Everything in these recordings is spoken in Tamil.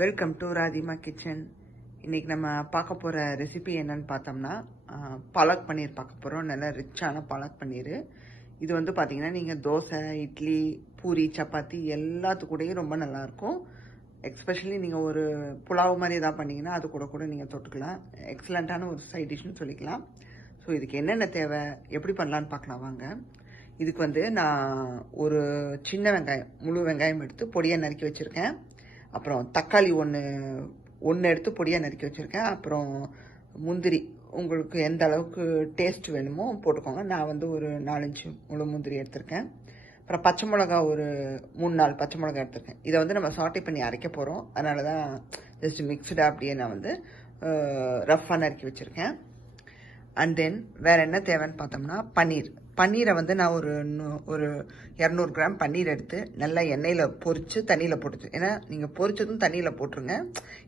Welcome to ராதிமா kitchen. இன்றைக்கி நம்ம பார்க்க போகிற ரெசிபி என்னன்னு பார்த்தோம்னா பாலக் பன்னீர் பார்க்க போகிறோம். நல்ல ரிச்சான பாலக் பன்னீர். இது வந்து பார்த்திங்கன்னா நீங்கள் தோசை, இட்லி, பூரி, சப்பாத்தி எல்லாத்துக்கூடையும் ரொம்ப நல்லாயிருக்கும். எக்ஸ்பெஷலி நீங்கள் ஒரு புலாவ் மாதிரி எதாவது பண்ணிங்கன்னா அது கூட நீங்கள் தொட்டுக்கலாம். எக்ஸலண்ட்டான ஒரு சைட் டிஷ்னு சொல்லிக்கலாம். ஸோ இதுக்கு என்னென்ன தேவை, எப்படி பண்ணலான்னு பார்க்கலாம் வாங்க. இதுக்கு வந்து நான் ஒரு சின்ன வெங்காயம், முழு வெங்காயம் எடுத்து பொடியாக நறுக்கி வச்சுருக்கேன். அப்புறம் தக்காளி ஒன்று எடுத்து பொடியாக நறுக்கி வச்சுருக்கேன். அப்புறம் முந்திரி உங்களுக்கு எந்த அளவுக்கு டேஸ்ட் வேணுமோ போட்டுக்கோங்க. நான் வந்து ஒரு 4-5 முழு முந்திரி எடுத்திருக்கேன். அப்புறம் பச்சை மிளகா ஒரு 3-4 பச்சை மிளகா எடுத்திருக்கேன். இதை வந்து நம்ம சாட்டை பண்ணி அரைக்க போகிறோம். அதனால தான் ஜஸ்ட் மிக்ஸ்டாக அப்படியே நான் வந்து ரஃப்பாக நறுக்கி வச்சுருக்கேன். அண்ட் தென் வேறு என்ன தேவைன்னு பார்த்தோம்னா பன்னீரை வந்து நான் ஒரு 200 கிராம் பன்னீர் எடுத்து நல்லா எண்ணெயில் பொரித்து தண்ணியில் போட்டுச்சு. ஏன்னா நீங்கள் பொரிச்சதும் தண்ணியில் போட்டுருங்க,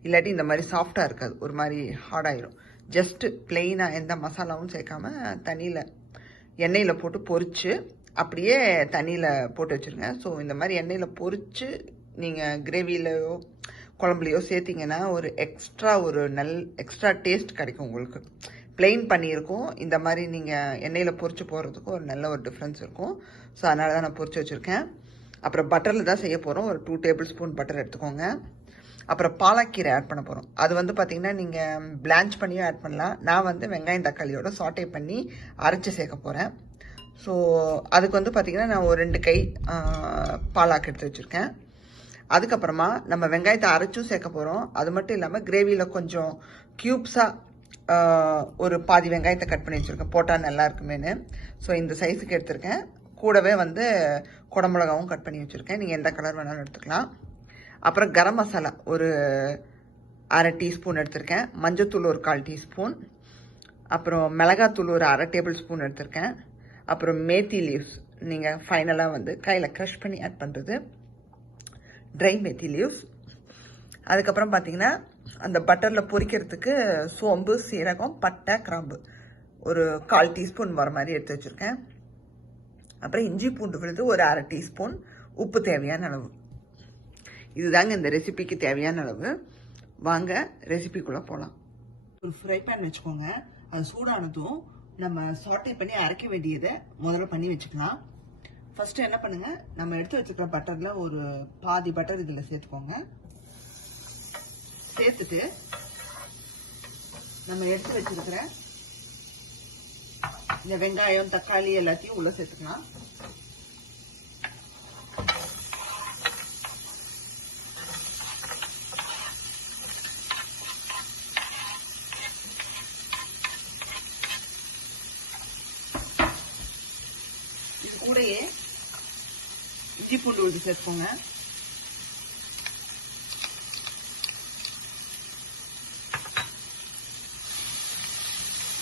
இல்லாட்டி இந்த மாதிரி சாஃப்டாக இருக்காது, ஒரு மாதிரி ஹார்டாயிரும். ஜஸ்ட்டு பிளெயினாக எந்த மசாலாவும் சேர்க்காம எண்ணெயில் போட்டு பொரித்து அப்படியே தண்ணியில் போட்டு வச்சுருங்க. ஸோ இந்த மாதிரி எண்ணெயில் பொரித்து நீங்கள் கிரேவிலையோ குழம்புலையோ சேர்த்திங்கன்னா ஒரு எக்ஸ்ட்ரா டேஸ்ட் கிடைக்கும் உங்களுக்கு. பிளெயின் பண்ணியிருக்கும், இந்த மாதிரி நீங்கள் எண்ணெயில் பொரிச்சு போடுறதுக்கும் ஒரு நல்ல ஒரு டிஃப்ரென்ஸ் இருக்கும். ஸோ அதனால தான் நான் பொரிச்சு வச்சுருக்கேன். அப்புறம் பட்டரில் தான் செய்ய போகிறோம். ஒரு 2 டேபிள் ஸ்பூன் பட்டர் எடுத்துக்கோங்க. அப்புறம் பாலக்கீரை ஆட் பண்ண போகிறோம். அது வந்து பார்த்திங்கன்னா நீங்கள் பிளான்ச் பண்ணியும் ஆட் பண்ணலாம். நான் வந்து வெங்காயம் தக்காளியோட சாட்டே பண்ணி அரைச்சி சேர்க்க போகிறேன். ஸோ அதுக்கு வந்து பார்த்திங்கன்னா நான் ஒரு 2 கை பாலாக்கு எடுத்து வச்சுருக்கேன். அதுக்கப்புறமா நம்ம வெங்காயத்தை அரைச்சும் சேர்க்க போகிறோம். அது மட்டும் இல்லாமல் கிரேவியில் கொஞ்சம் க்யூப்ஸாக ஒரு பாதி வெங்காயத்தை கட் பண்ணி வச்சுருக்கேன், போட்டால் நல்லா இருக்குமேனு. ஸோ இந்த சைஸுக்கு எடுத்திருக்கேன். கூடவே வந்து குடமிளகாவும் கட் பண்ணி வச்சுருக்கேன். நீங்கள் எந்த கலர் வேணாலும் எடுத்துக்கலாம். அப்புறம் கரம் மசாலா ஒரு 1/2 டீஸ்பூன் எடுத்திருக்கேன். மஞ்சத்தூள் ஒரு 1/4 டீஸ்பூன். அப்புறம் மிளகாத்தூள் ஒரு 1/2 டேபிள் ஸ்பூன் எடுத்திருக்கேன். அப்புறம் மேத்தி லீவ்ஸ் நீங்கள் ஃபைனலாக வந்து கையில் க்ரஷ் பண்ணி ஆட் பண்ணுறது, ட்ரை மேத்தி லீவ்ஸ். அதுக்கப்புறம் பார்த்திங்கன்னா அந்த பட்டரில் பொரிக்கிறதுக்கு சோம்பு, சீரகம், பட்டை, கிராம்பு ஒரு 1/4 டீஸ்பூன் வர மாதிரி எடுத்து வச்சுருக்கேன். அப்புறம் இஞ்சி பூண்டு விழுது ஒரு 1/2 டீஸ்பூன், உப்பு தேவையான அளவு. இதுதாங்க இந்த ரெசிபிக்கு தேவையான அளவு. வாங்க ரெசிபிக்குள்ளே போகலாம். ஒரு ஃப்ரை பேன் வச்சுக்கோங்க. அது சூடானதும் நம்ம சாட்டே பண்ணி அரைக்க வேண்டியதை முதல்ல பண்ணி வச்சுக்கலாம். ஃபஸ்ட்டு என்ன பண்ணுங்கள், நம்ம எடுத்து வச்சுக்கிற பட்டரில் ஒரு பாதி பட்டர் இதில் சேர்த்துக்கோங்க. சேர்த்துட்டு நம்ம எடுத்து வச்சிருக்கிற இந்த வெங்காயம், தக்காளி எல்லாத்தையும் உள்ள சேர்த்துக்கலாம். இது கூடயே இஞ்சி பூண்டு விழுது சேர்த்துக்கோங்க.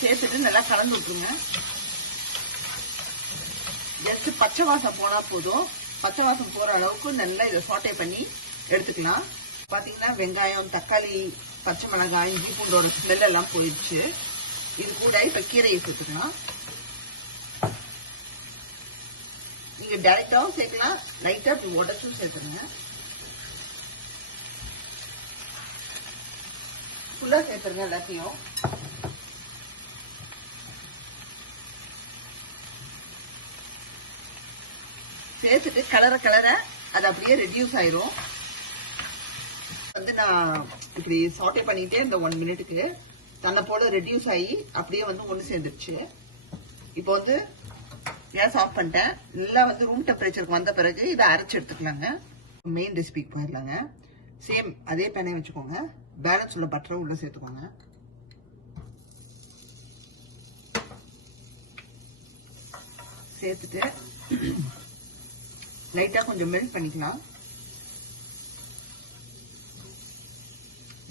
சேர்த்துட்டு நல்லா கலந்து விட்டுருங்க. ஜஸ்ட் பச்சை வாசம் போனா போதும். பச்சை வாசம் போற அளவுக்கு நல்லா இதை சாட்டே பண்ணி எடுத்துக்கலாம். பாத்தீங்கன்னா வெங்காயம், தக்காளி, பச்சை மிளகாய், இஞ்சி பூண்டோட ஸ்மெல் எல்லாம் போயிடுச்சு. இது கூட இப்ப கீரையை சேர்த்துக்கலாம். நீங்க டைரக்டாவும் சேர்க்கலாம், லைட்டா உடச்சும் சேர்த்துருங்க. ஃபுல்லா சேர்த்துருங்க எல்லாத்தையும். சேர்த்துட்டு கலர அது அப்படியே ரெடியூஸ் ஆயிரும். வந்து நான் இப்படி சாட்டே பண்ணிட்டே இந்த 1 மினிட்டுக்கு தன்னை போல ரெடியூஸ் ஆகி அப்படியே வந்து ஒன்று சேர்ந்துருச்சு. இப்போ வந்து கேஸ் ஆஃப் பண்ணிட்டேன். நல்லா வந்து ரூம் டெம்பரேச்சருக்கு வந்த பிறகு இதை அரைச்சி எடுத்துக்கலாங்க. மெயின் ரெசிபிக்கு போயிடலாங்க. சேம் அதே பேனே வச்சுக்கோங்க. பேலன்ஸ் உள்ள பட்டரை உள்ள சேர்த்துக்கோங்க. சேர்த்துட்டு லைட்டா கொஞ்சம் மெல்ட் பண்ணிக்கலாம்.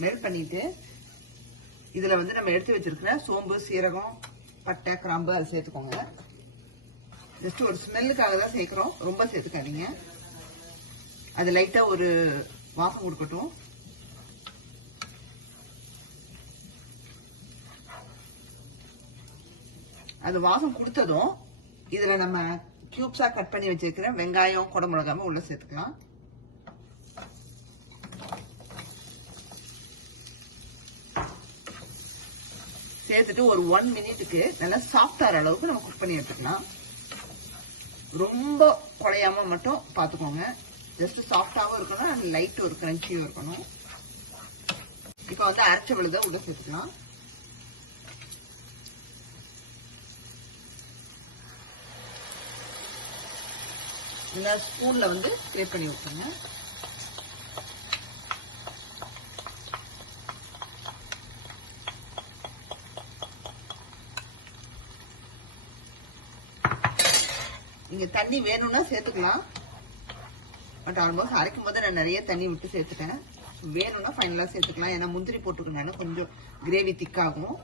மெல்ட் பண்ணிட்டு இதுல வந்து நம்ம எடுத்து வச்சிருக்கிற சோம்பு, சீரகம், பட்டை, கிராம்பு அதை சேர்த்துக்கோங்க. ஜஸ்ட் ஒரு ஸ்மெல்லுக்காக தான் சேர்க்கிறோம், ரொம்ப சேர்த்துக்காதீங்க. அது லைட்டா ஒரு வாசம் கொடுக்கட்டும். அது வாசம் கொடுத்ததும் இதுல நம்ம கியூப்ஸா கட் பண்ணி வச்சிருக்கிற வெங்காயம், குடமிளகாய் உள்ள சேர்த்துக்கலாம். சேர்த்துட்டு ஒரு 1 மினிட்டுக்கு நல்லா சாஃப்ட் ஆகிற அளவுக்கு நம்ம குக் பண்ணி எடுத்துக்கலாம். ரொம்ப குழையாம மட்டும் பார்த்துக்கோங்க. ஜஸ்ட் சாஃப்டாகவும் இருக்கணும் அண்ட் லைட் ஒரு கிரன்ச்சியும் இருக்கணும். இப்போ வந்து அரைச்ச விழுத உள்ள சேர்த்துக்கலாம். இந்த ஸ்பூன்ல வந்து ஸ்ப்ரே பண்ணி விட்டுருங்க. நீங்க தண்ணி வேணும்னா சேர்த்துக்கலாம். பட் ஆல்மோஸ்ட் அரைக்கும் போது நான் நிறைய தண்ணி விட்டு சேர்த்துட்டேன். வேணும்னா ஃபைனலாக சேர்த்துக்கலாம். ஏன்னா முந்திரி போட்டுக்கனால கொஞ்சம் கிரேவி திக்காகும்.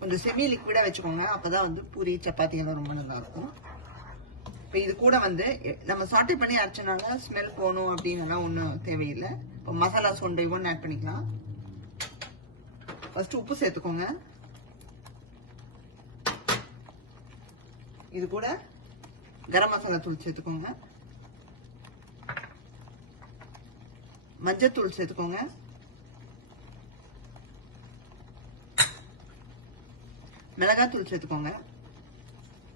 கொஞ்சம் செமி லிக்விடாக வச்சுக்கோங்க. அப்போதான் வந்து பூரி சப்பாத்தி எல்லாம் ரொம்ப நல்லா இருக்கும். இப்போ இது கூட வந்து நம்ம சாட்டை பண்ணி அரைச்சனால ஸ்மெல் போகணும் அப்படின்னு ஒன்றும் தேவையில்லை. இப்போ மசாலா சொண்டை ஒன்று ஆட் பண்ணிக்கலாம். ஃபர்ஸ்ட் உப்பு சேர்த்துக்கோங்க. இது கூட கரம் மசாலா தூள் சேர்த்துக்கோங்க. மஞ்சத்தூள் சேர்த்துக்கோங்க. மிளகாத்தூள் சேர்த்துக்கோங்க.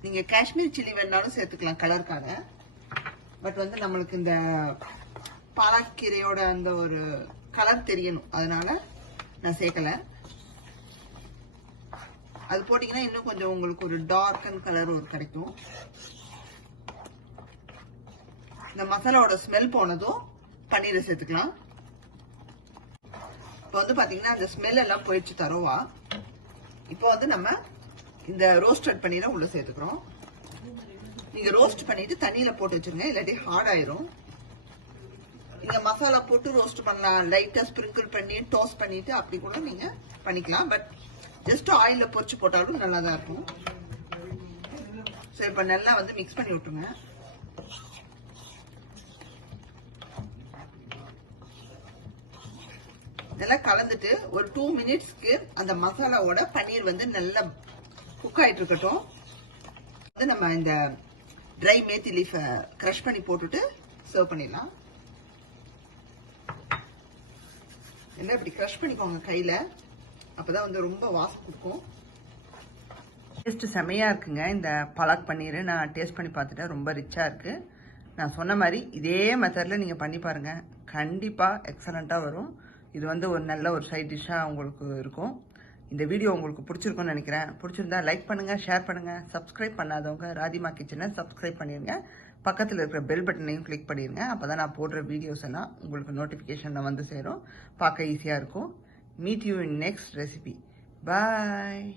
நீங்க காஷ்மீர் சில்லி வேணாலும் சேர்த்துக்கலாம் கலருக்காக. பட் வந்து நம்மளுக்கு இந்த பாலக்கீரையோட அந்த ஒரு கலர் தெரியணும், அதனால நான் சேர்க்கல. அது போட்டீங்கன்னா இன்னும் கொஞ்சம் உங்களுக்கு ஒரு டார்க்கன் கலர் ஒரு கிடைக்கும். இந்த மசாலாவோட ஸ்மெல் போனதும் பன்னீரை சேர்த்துக்கலாம். இப்போ வந்து பாத்தீங்கன்னா அந்த ஸ்மெல் எல்லாம் போயிடுச்சு தரோவா. இப்போ வந்து நம்ம இந்த ரோஸ்டட் பன்னீரை உள்ள சேர்த்துக்கிறோம். நீங்க ரோஸ்ட் பண்ணிட்டு தண்ணியில போட்டு வச்சிருங்க, இல்லாட்டி ஹார்ட் ஆயிரும். நீங்க மசாலா போட்டு ரோஸ்ட் பண்ணலாம், லைட்டா ஸ்ப்ரிங்கிள் பண்ணி டோஸ்ட் பண்ணிட்டு அப்படி கூட நீங்க பண்ணிக்கலாம். பட் ஜஸ்ட் ஆயில்ல பொரிச்சு போட்டாலும் நல்லா தான் இருக்கும். ஸோ இப்போ நல்லா வந்து மிக்ஸ் பண்ணி விட்டுருங்க. நல்லா கலந்துட்டு ஒரு 2 மினிட்ஸ்க்கு அந்த மசாலாவோட பன்னீர் வந்து நல்லா குக் ஆயிட்டு இருக்கட்டும். வந்து நம்ம இந்த ட்ரை மேத்தி லீஃப் கிரஷ் பண்ணி போட்டுட்டு சர்வ் பண்ணிடலாம். எல்லாம் இப்படி கிரஷ் பண்ணிக்கோங்க கையில, அப்பதான் வந்து ரொம்ப வாசம் கொடுக்கும். டேஸ்ட் செமையா இருக்குங்க. இந்த பலாக் பன்னீர் நான் டேஸ்ட் பண்ணி பார்த்துட்டேன், ரொம்ப ரிச்சா இருக்கு. நான் சொன்ன மாதிரி இதே மெத்தட்ல நீங்க பண்ணி பாருங்க, கண்டிப்பா எக்ஸலண்டா வரும். இது வந்து ஒரு நல்ல ஒரு சைட் டிஷ்ஷாக உங்களுக்கு இருக்கும். இந்த வீடியோ உங்களுக்கு பிடிச்சிருக்கும்னு நினைக்கிறேன். பிடிச்சிருந்தா லைக் பண்ணுங்கள், ஷேர் பண்ணுங்கள். சப்ஸ்கிரைப் பண்ணாதவங்க ராதிமா கிச்சனை சப்ஸ்கிரைப் பண்ணிடுங்க. பக்கத்தில் இருக்கிற பெல் பட்டனையும் கிளிக் பண்ணிடுங்க. அப்போ தான் நான் போடுற வீடியோஸ் எல்லாம் உங்களுக்கு நோட்டிஃபிகேஷனில் வந்து சேரும். பார்க்க ஈஸியாக இருக்கும். Meet you in next recipe. Bye.